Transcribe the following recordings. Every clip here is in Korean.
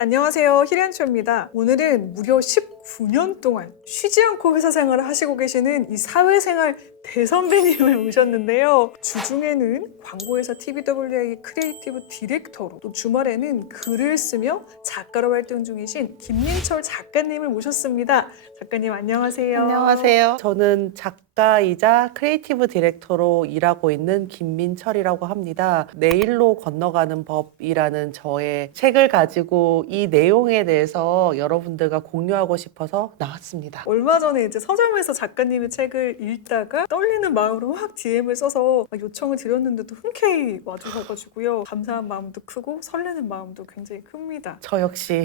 안녕하세요. 히렌초입니다. 오늘은 무려 19년 동안 쉬지 않고 회사 생활을 하시고 계시는 이 사회생활 대선배님을 모셨는데요. 주중에는 광고회사 TBWA 크리에이티브 디렉터로, 또 주말에는 글을 쓰며 작가로 활동 중이신 김민철 작가님을 모셨습니다. 작가님 안녕하세요. 안녕하세요. 저는 작가이자 크리에이티브 디렉터로 일하고 있는 김민철이라고 합니다. 내일로 건너가는 법이라는 저의 책을 가지고 이 내용에 대해서 여러분들과 공유하고 싶어서 나왔습니다. 얼마 전에 이제 서점에서 작가님의 책을 읽다가 떨리는 마음으로 막 DM을 써서 요청을 드렸는데도 흔쾌히 와주셔가지고요. 감사한 마음도 크고 설레는 마음도 굉장히 큽니다. 저 역시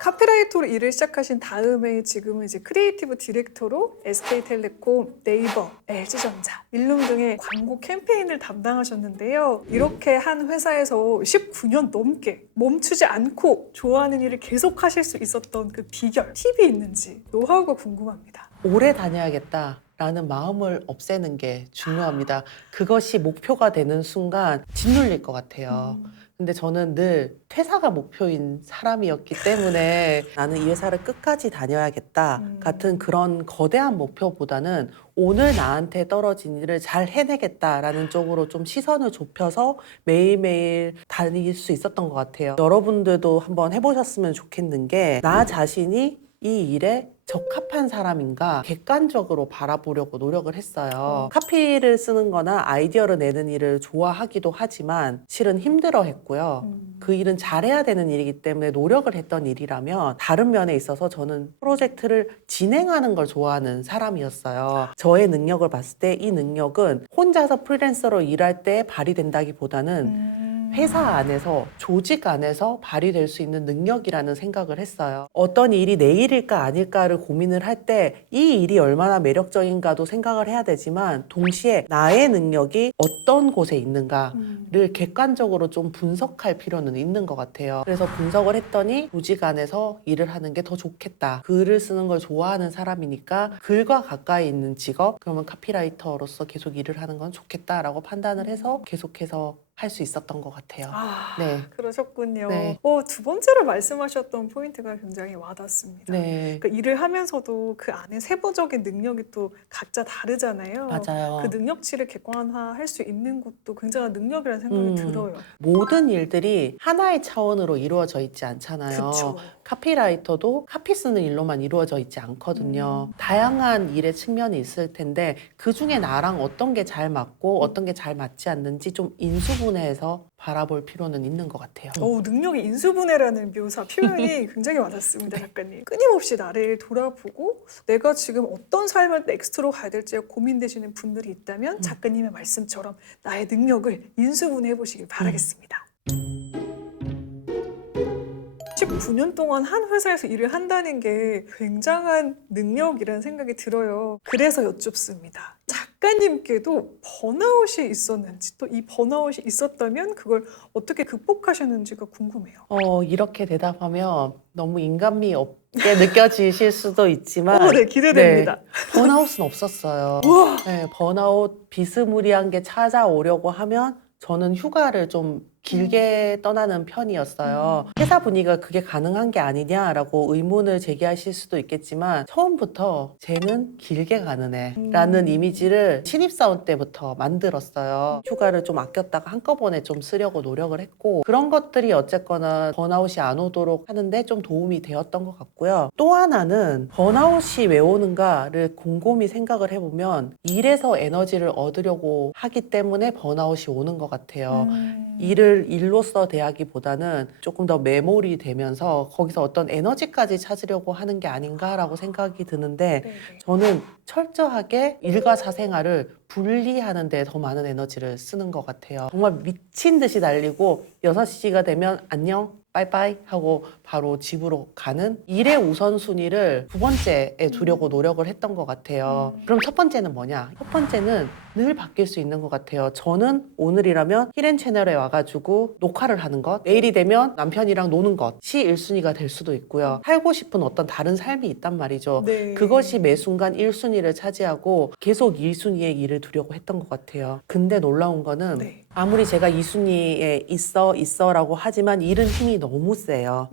카피라이터로 일을 시작하신 다음에 지금은 이제 크리에이티브 디렉터로 SK텔레콤, 네이버, LG전자, 일룸 등의 광고 캠페인을 담당하셨는데요. 이렇게 한 회사에서 19년 넘게 멈추지 않고 좋아하는 일을 계속 하실 수 있었던 그 비결, 팁이 있는지 노하우가 궁금합니다. 오래 다녀야겠다라는 마음을 없애는 게 중요합니다. 그것이 목표가 되는 순간 짓눌릴 것 같아요. 근데 저는 늘 퇴사가 목표인 사람이었기 때문에 나는 이 회사를 끝까지 다녀야겠다 같은 그런 거대한 목표보다는 오늘 나한테 떨어진 일을 잘 해내겠다라는 쪽으로 좀 시선을 좁혀서 매일매일 다닐 수 있었던 것 같아요. 여러분들도 한번 해보셨으면 좋겠는 게 나 자신이 이 일에 적합한 사람인가 객관적으로 바라보려고 노력을 했어요. 카피를 쓰는 거나 아이디어를 내는 일을 좋아하기도 하지만 실은 힘들어 했고요. 그 일은 잘해야 되는 일이기 때문에 노력을 했던 일이라면 다른 면에 있어서 저는 프로젝트를 진행하는 걸 좋아하는 사람이었어요. 저의 능력을 봤을 때 이 능력은 혼자서 프리랜서로 일할 때 발휘된다기보다는 회사 안에서, 조직 안에서 발휘될 수 있는 능력이라는 생각을 했어요. 어떤 일이 내 일일까 아닐까를 고민을 할 때 이 일이 얼마나 매력적인가도 생각을 해야 되지만 동시에 나의 능력이 어떤 곳에 있는가를 객관적으로 좀 분석할 필요는 있는 것 같아요. 그래서 분석을 했더니 조직 안에서 일을 하는 게 더 좋겠다. 글을 쓰는 걸 좋아하는 사람이니까 글과 가까이 있는 직업, 그러면 카피라이터로서 계속 일을 하는 건 좋겠다라고 판단을 해서 계속해서 할 수 있었던 것 같아요. 네. 그러셨군요. 네. 두 번째로 말씀하셨던 포인트가 굉장히 와닿습니다. 네. 그러니까 일을 하면서도 그 안에 세부적인 능력이 또 각자 다르잖아요. 맞아요. 그 능력치를 객관화할 수 있는 것도 굉장한 능력이라는 생각이 들어요. 모든 일들이 하나의 차원으로 이루어져 있지 않잖아요. 그쵸. 카피라이터도 카피 쓰는 일로만 이루어져 있지 않거든요. 다양한 일의 측면이 있을 텐데 그 중에 나랑 어떤 게 잘 맞고 어떤 게 잘 맞지 않는지 좀 인수분해해서 바라볼 필요는 있는 것 같아요. 능력이 인수분해라는 묘사, 표현이 굉장히 와닿습니다, 작가님. 끊임없이 나를 돌아보고 내가 지금 어떤 삶을 넥스트로 가야 될지 고민되시는 분들이 있다면 작가님의 말씀처럼 나의 능력을 인수분해해 보시길 바라겠습니다. 19년 동안 한 회사에서 일을 한다는 게 굉장한 능력이라는 생각이 들어요. 그래서 여쭙습니다. 작가님께도 번아웃이 있었는지, 또 이 번아웃이 있었다면 그걸 어떻게 극복하셨는지가 궁금해요. 이렇게 대답하면 너무 인간미 없게 느껴지실 수도 있지만 네, 기대됩니다. 번아웃은 없었어요. 네, 번아웃 비스무리한 게 찾아오려고 하면 저는 휴가를 좀 길게 떠나는 편이었어요. 회사 분위기가 그게 가능한 게 아니냐라고 의문을 제기하실 수도 있겠지만 처음부터 쟤는 길게 가는 애라는 이미지를 신입사원 때부터 만들었어요. 휴가를 좀 아꼈다가 한꺼번에 좀 쓰려고 노력을 했고 그런 것들이 어쨌거나 번아웃이 안 오도록 하는데 좀 도움이 되었던 것 같고요. 또 하나는 번아웃이 왜 오는가를 곰곰이 생각을 해보면 일에서 에너지를 얻으려고 하기 때문에 번아웃이 오는 것 같아요. 일을 일로서 대하기보다는 조금 더 메모리 되면서 거기서 어떤 에너지까지 찾으려고 하는 게 아닌가라고 생각이 드는데 저는 철저하게 일과 사생활을 분리하는 데 더 많은 에너지를 쓰는 것 같아요. 정말 미친 듯이 달리고 6시가 되면 안녕 빠이빠이 하고 바로 집으로 가는 일의 우선순위를 두 번째에 두려고 노력을 했던 것 같아요. 그럼 첫 번째는 뭐냐? 첫 번째는 늘 바뀔 수 있는 것 같아요. 저는 오늘이라면 히렌 채널에 와가지고 녹화를 하는 것, 내일이 되면 남편이랑 노는 것이 1순위가 될 수도 있고요. 살고 싶은 어떤 다른 삶이 있단 말이죠. 네. 그것이 매 순간 1순위를 차지하고 계속 2순위의 일을 두려고 했던 것 같아요. 근데 놀라운 거는 네. 아무리 제가 2순위에 있어라고 하지만 일은 힘이 너무 세요.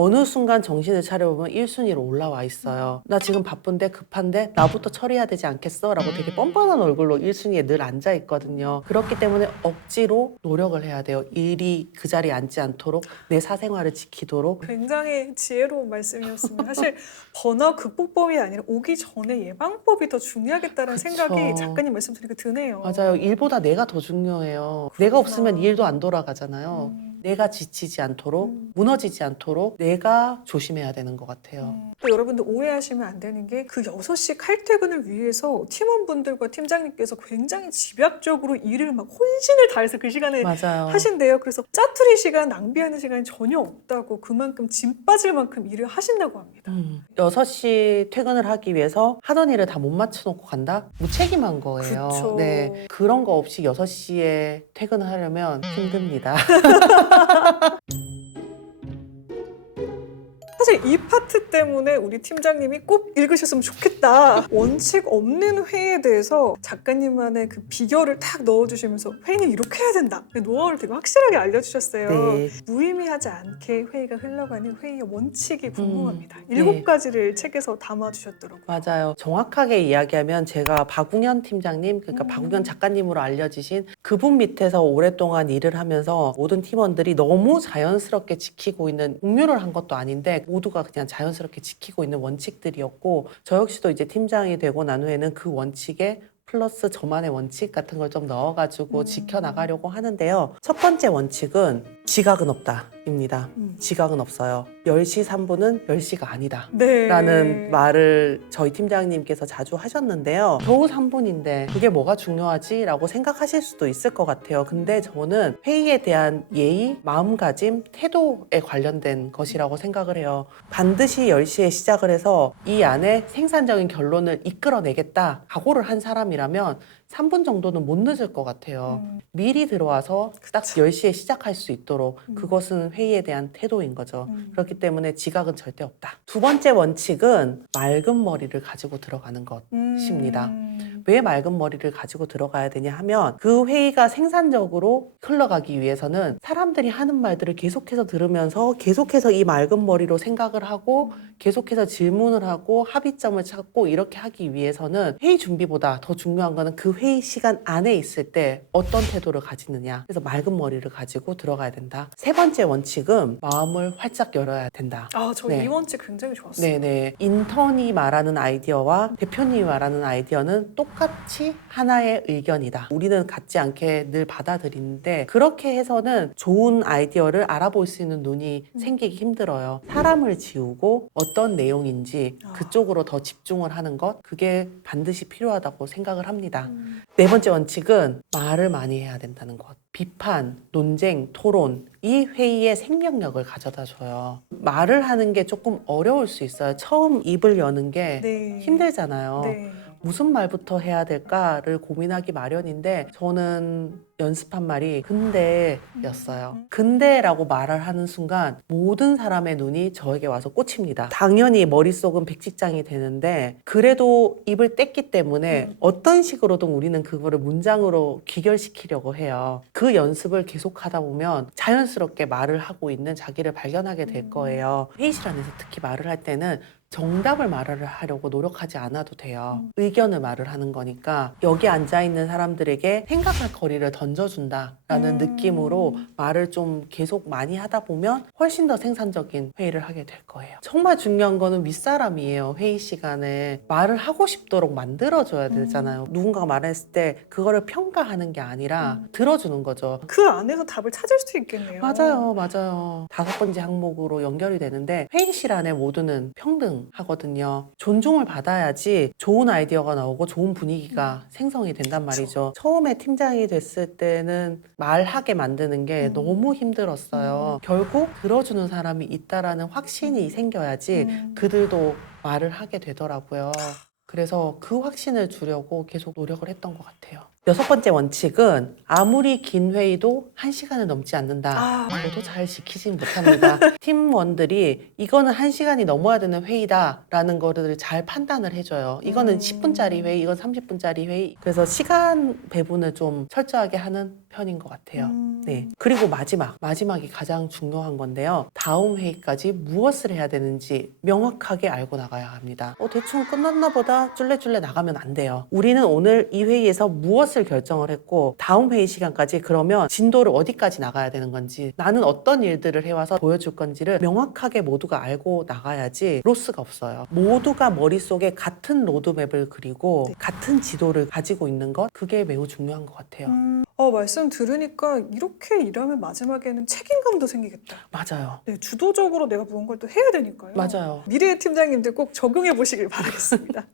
어느 순간 정신을 차려보면 1순위로 올라와 있어요. 나 지금 바쁜데 급한데 나부터 처리해야 되지 않겠어? 라고 되게 뻔뻔한 얼굴로 1순위에 늘 앉아 있거든요. 그렇기 때문에 억지로 노력을 해야 돼요. 일이 그 자리에 앉지 않도록 내 사생활을 지키도록. 굉장히 지혜로운 말씀이었습니다. 사실 번아웃 극복법이 아니라 오기 전에 예방법이 더 중요하겠다는 그쵸. 생각이 작가님 말씀 들으니까 드네요. 맞아요. 일보다 내가 더 중요해요. 그렇구나. 내가 없으면 일도 안 돌아가잖아요. 내가 지치지 않도록, 무너지지 않도록 내가 조심해야 되는 것 같아요. 또 여러분들 오해하시면 안 되는 게 그 6시 칼퇴근을 위해서 팀원분들과 팀장님께서 굉장히 집약적으로 일을 막 혼신을 다해서 그 시간에 맞아요. 하신대요. 그래서 짜투리 시간, 낭비하는 시간이 전혀 없다고 그만큼 짐 빠질 만큼 일을 하신다고 합니다. 6시 퇴근을 하기 위해서 하던 일을 다 못 맞춰놓고 간다? 무책임한 거예요. 그쵸. 네, 그런 거 없이 6시에 퇴근을 하려면 힘듭니다. 사실 이 파트 때문에 우리 팀장님이 꼭 읽으셨으면 좋겠다. 원칙 없는 회의에 대해서 작가님만의 그 비결을 딱 넣어주시면서 회의는 이렇게 해야 된다. 노하우를 되게 확실하게 알려주셨어요. 네. 무의미하지 않게 회의가 흘러가는 회의의 원칙이 궁금합니다. 네. 7가지를 책에서 담아주셨더라고요. 맞아요. 정확하게 이야기하면 제가 박웅현 팀장님, 그러니까 박웅현 작가님으로 알려지신 그분 밑에서 오랫동안 일을 하면서 모든 팀원들이 너무 자연스럽게 지키고 있는, 공유를 한 것도 아닌데 모두가 그냥 자연스럽게 지키고 있는 원칙들이었고, 저 역시도 이제 팀장이 되고 난 후에는 그 원칙에 플러스 저만의 원칙 같은 걸 좀 넣어가지고 지켜나가려고 하는데요. 첫 번째 원칙은 지각은 없다입니다. 지각은 없어요. 10시 3분은 10시가 아니다. 네. 라는 말을 저희 팀장님께서 자주 하셨는데요. 겨우 3분인데 그게 뭐가 중요하지? 라고 생각하실 수도 있을 것 같아요. 근데 저는 회의에 대한 예의, 마음가짐, 태도에 관련된 것이라고 생각을 해요. 반드시 10시에 시작을 해서 이 안에 생산적인 결론을 이끌어내겠다 각오를 한 사람이라면 3분 정도는 못 늦을 것 같아요. 미리 들어와서 딱 10시에 시작할 수 있도록, 그것은 회의에 대한 태도인 거죠. 그렇기 때문에 지각은 절대 없다. 두 번째 원칙은 맑은 머리를 가지고 들어가는 것입니다. 왜 맑은 머리를 가지고 들어가야 되냐 하면, 그 회의가 생산적으로 흘러가기 위해서는 사람들이 하는 말들을 계속해서 들으면서 계속해서 이 맑은 머리로 생각을 하고 계속해서 질문을 하고 합의점을 찾고 이렇게 하기 위해서는 회의 준비보다 더 중요한 거는 그 회의 시간 안에 있을 때 어떤 태도를 가지느냐. 그래서 맑은 머리를 가지고 들어가야 된다. 세 번째 원칙은 마음을 활짝 열어야 된다. 아, 저 네. 이 원칙 굉장히 좋았어요. 네네. 인턴이 말하는 아이디어와 대표님이 말하는 아이디어는 똑같이 하나의 의견이다. 우리는 같지 않게 늘 받아들이는데, 그렇게 해서는 좋은 아이디어를 알아볼 수 있는 눈이 생기기 힘들어요. 사람을 지우고 어떤 내용인지 그쪽으로 더 집중을 하는 것, 그게 반드시 필요하다고 생각을 합니다. 네 번째 원칙은 말을 많이 해야 된다는 것. 비판, 논쟁, 토론, 이 회의에 생명력을 가져다 줘요. 말을 하는 게 조금 어려울 수 있어요. 처음 입을 여는 게 네. 힘들잖아요. 네. 무슨 말부터 해야 될까를 고민하기 마련인데, 저는 연습한 말이 근데였어요. 근데라고 말을 하는 순간 모든 사람의 눈이 저에게 와서 꽂힙니다. 당연히 머릿속은 백직장이 되는데, 그래도 입을 뗐기 때문에 어떤 식으로든 우리는 그거를 문장으로 귀결시키려고 해요. 그 연습을 계속하다 보면 자연스럽게 말을 하고 있는 자기를 발견하게 될 거예요. 회의실 안에서 특히 말을 할 때는 정답을 말을 하려고 노력하지 않아도 돼요. 의견을 말을 하는 거니까 여기 앉아있는 사람들에게 생각할 거리를 던져준다라는 느낌으로 말을 좀 계속 많이 하다 보면 훨씬 더 생산적인 회의를 하게 될 거예요. 정말 중요한 거는 윗사람이에요. 회의 시간에 말을 하고 싶도록 만들어줘야 되잖아요. 누군가가 말했을 때 그거를 평가하는 게 아니라 들어주는 거죠. 그 안에서 답을 찾을 수 있겠네요. 맞아요, 맞아요. 5번째 항목으로 연결이 되는데, 회의실 안에 모두는 평등하거든요. 존중을 받아야지 좋은 아이디어가 나오고 좋은 분위기가 생성이 된단 말이죠. 처음에 팀장이 됐을 때는 말하게 만드는 게 너무 힘들었어요. 결국 들어주는 사람이 있다라는 확신이 생겨야지 그들도 말을 하게 되더라고요. 그래서 그 확신을 주려고 계속 노력을 했던 것 같아요. 6번째 원칙은 아무리 긴 회의도 1시간을 넘지 않는다. 저도 잘 지키진 못합니다. 팀원들이 이거는 1시간이 넘어야 되는 회의다라는 거를 잘 판단을 해줘요. 이거는 10분짜리 회의, 이건 30분짜리 회의. 그래서 시간 배분을 좀 철저하게 하는 편인 것 같아요. 네. 그리고 마지막이 가장 중요한 건데요. 다음 회의까지 무엇을 해야 되는지 명확하게 알고 나가야 합니다. 대충 끝났나 보다 쫄래쫄래 나가면 안 돼요. 우리는 오늘 이 회의에서 무엇을 결정을 했고 다음 회의 시간까지 그러면 진도를 어디까지 나가야 되는 건지 나는 어떤 일들을 해와서 보여줄 건지를 명확하게 모두가 알고 나가야지 로스가 없어요. 모두가 머릿속에 같은 로드맵을 그리고 같은 지도를 가지고 있는 것 그게 매우 중요한 것 같아요. 말씀 들으니까 이렇게 일하면 마지막에는 책임감도 생기겠다. 맞아요. 네, 주도적으로 내가 무언가를 또 해야 되니까요. 맞아요. 미래의 팀장님들 꼭 적용해 보시길 바라겠습니다.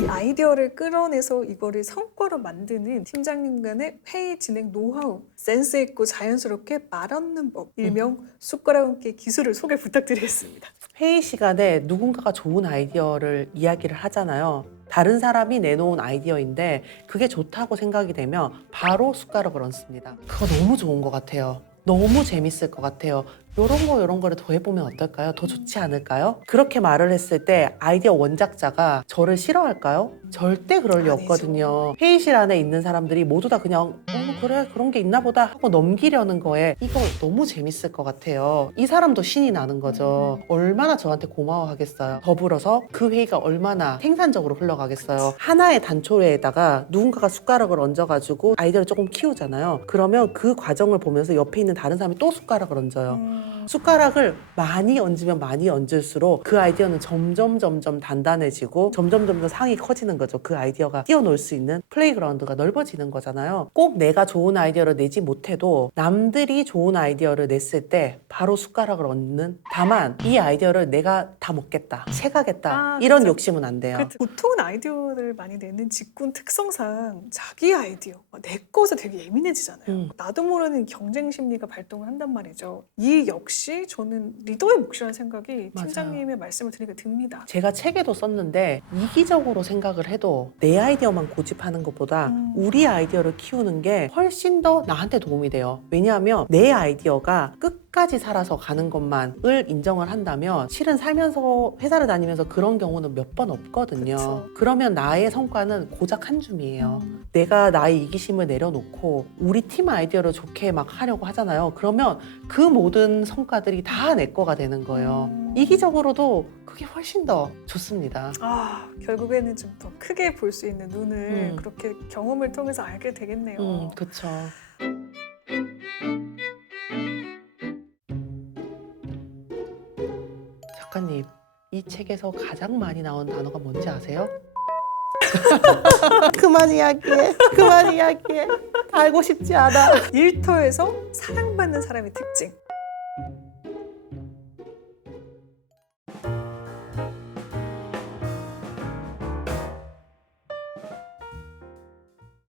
이 아이디어를 끌어내서 이거를 성과로 만드는 팀장님 간의 회의 진행 노하우, 센스 있고 자연스럽게 말 얻는 법, 일명 숟가락 얹기 기술을 소개 부탁드리겠습니다. 회의 시간에 누군가가 좋은 아이디어를 이야기를 하잖아요. 다른 사람이 내놓은 아이디어인데 그게 좋다고 생각이 되면 바로 숟가락을 얹습니다. 그거 너무 좋은 것 같아요. 너무 재밌을 것 같아요. 이런 거를 더 해보면 어떨까요? 더 좋지 않을까요? 그렇게 말을 했을 때 아이디어 원작자가 저를 싫어할까요? 절대 그럴 리 아니죠. 없거든요. 회의실 안에 있는 사람들이 모두 다 그냥 그래 그런 게 있나 보다 하고 넘기려는 거에 이거 너무 재밌을 것 같아요. 이 사람도 신이 나는 거죠. 얼마나 저한테 고마워하겠어요. 더불어서 그 회의가 얼마나 생산적으로 흘러가겠어요. 하나의 단초에다가 누군가가 숟가락을 얹어가지고 아이디어를 조금 키우잖아요. 그러면 그 과정을 보면서 옆에 있는 다른 사람이 또 숟가락을 얹어요. 숟가락을 많이 얹으면 많이 얹을수록 그 아이디어는 점점 단단해지고 점점 상이 커지는 거죠. 그 아이디어가 뛰어놀 수 있는 플레이그라운드가 넓어지는 거잖아요. 꼭 내가 좋은 아이디어를 내지 못해도 남들이 좋은 아이디어를 냈을 때 바로 숟가락을 얹는, 다만 이 아이디어를 내가 다 먹겠다, 채가겠다 이런 그쵸. 욕심은 안 돼요. 보통은 아이디어를 많이 내는 직군 특성상 자기 아이디어, 내 것에 되게 예민해지잖아요. 나도 모르는 경쟁 심리가 발동을 한단 말이죠. 이 역시 저는 리더의 몫이라는 생각이 맞아요. 팀장님의 말씀을 들으니까 듭니다. 제가 책에도 썼는데 이기적으로 생각을 해도 내 아이디어만 고집하는 것보다 우리 아이디어를 키우는 게 훨씬 더 나한테 도움이 돼요. 왜냐하면 내 아이디어가 끝까지 살아서 가는 것만을 인정을 한다면 실은 살면서 회사를 다니면서 그런 경우는 몇 번 없거든요. 그쵸. 그러면 나의 성과는 고작 한 줌이에요. 내가 나의 이기심을 내려놓고 우리 팀 아이디어를 좋게 막 하려고 하잖아요. 그러면 그 모든 성과들이 다 내 거가 되는 거예요. 이기적으로도 그게 훨씬 더 좋습니다. 결국에는 좀 더 크게 볼 수 있는 눈을 그렇게 경험을 통해서 알게 되겠네요. 그쵸. 작가님, 이 책에서 가장 많이 나온 단어가 뭔지 아세요? 그만 이야기해. 다 알고 싶지 않아. 일터에서 사랑받는 사람의 특징.